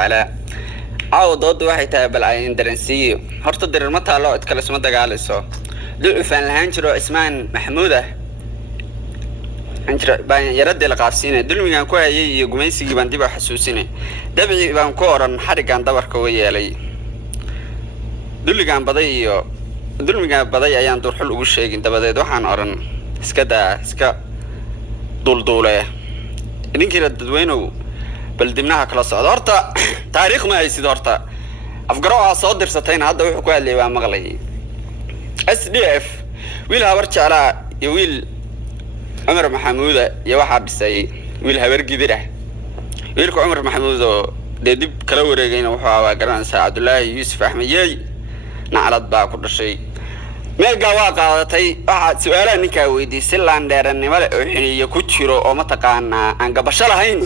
على عوض waxay tahay bal ay indaransiyo horta dirirma taalo cid kale suma dagaalayso dul ifaan lahaan jiro ismaan maxmuuda anjira baan yaradii la qaabsiinay dulmigan ku hayay iyo gumaysigii baan dib u xasuusinay dabci baan ku oran xarigan dabarka u yeelay dulmigan baday ayaan durxul ugu sheegin dabadeed waxaan oran iska dulduulay ninkii dadweynuhu bal dibnaha kala socdo horta taariikh ma ay sidoo horta afgarow soo dirsatayna hadda wuxuu ku hadlay waa maqlay SDF wiil habar jecla iyo wiil Umar Maxamuud iyo waxa dhisay wiil habar gidira wiilku Umar Maxamuud oo dib kala wareegayna wuxuu ahaa garanaysa Abdullaahi Yuusuf Axmed yey naclad baa ku dhashay meelka waa qaadatay waxa su'aalaha ninka weydiisay laan dheeranimo oo xiniyo ku jiro oo ma taqaana aan gabasho lahayn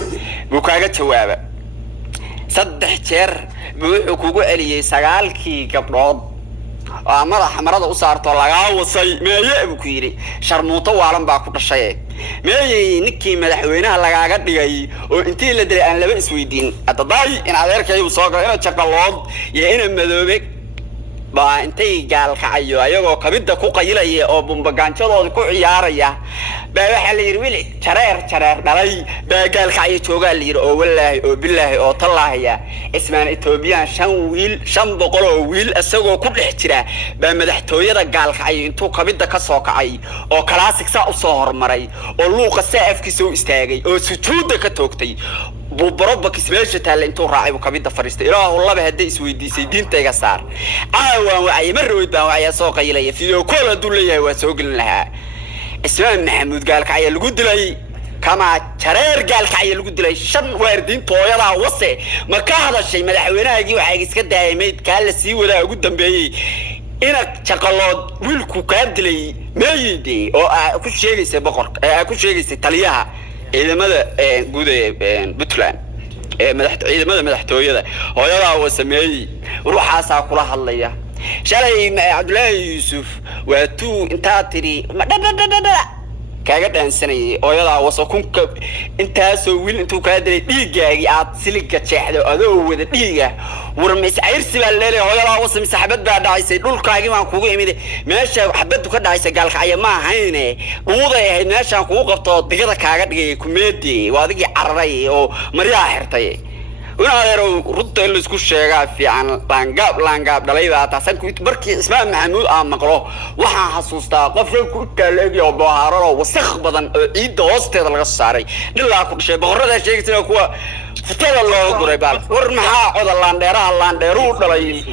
buu kaaga jawaaba saddex jeer buu kugu celiyay sagaalkii gabdhood oo madaxa marada u saarto laga wasay meeye buu ku yiri sharmuuto waalan baa ku dhashay meeye ninkii madaxweynaha lagaaga dhigay oo intii la dilay aan laba isweydiin adaday in adeerkay uu soo galay in jaqalood iyo in madoobe baa intay gaal kacayo ayagoo kabida ku qayilay oo bumbaganjadooda ku ciyaaraya baa waxa la yiri wiil jareer dhalay baa gaal kacay jooga la yiri oo wallaahi oo billaahi oo tallaahiya ismaan Itoobiya 500 oo wiil asagoo ku dhex jira baa madaxtooyada gaal kacay intuu kabida ka soo kacay oo classic sa u soo hormaray oo luuqa saafkiisa u istaagay oo sujuuda ka toogtay بروبا كسبيش تال انتو راعي وكبيدة فريستي إله والله بهدي اسويديسي دين تيغا صار وعي مروا يبان وعي سوق إلي فيديو كل دولي وسوق لها اسمان محمود قالك عيا القد لي كما شرير قالك عيا القد لي شن واردين طويلة وصي ما كهذا الشيء مدحوينها يجي وحاجة سكدها يميت كهلا سيولا قدام بي إنك شقلاد ويلكو كادلي ما يدي أو كل شيء يسي بقرك كل شيء يسي تليها إذا ماذا جودة بتلان إذا مدحتوية هذا هو سمي روح عسى كلها الله شالي عبد الله يوسف وتو انت تري كاجد إنسانية هذا هو سكون انت سويل انتو كادر ديجا عاد سلك شحذ أذو وذا ديجا ورمس عيرسي بالليل هذا هو سمس حبت بعد عيسى دول كاجي ما كوجي ميد ماشى حبت كده عيسى قال خيا ما هينه وضع ماشى كوجي قطع دقيقة كاجد كوميدي وهذا عرّي أو مريح حرتي ونادر رد اللي سكوت شجع في عن لانجاب دليل تحسن كنت بركي اسمه محمود مقرأ وح حسوستا قفل كنت لاقي وبهارة وسخ بدن عيد وسط هذا القصاري دللا كل شيء بغرة شيء كتير كوا فتلا الله قريبال ورمها هذا لانديرها لانديرو دليل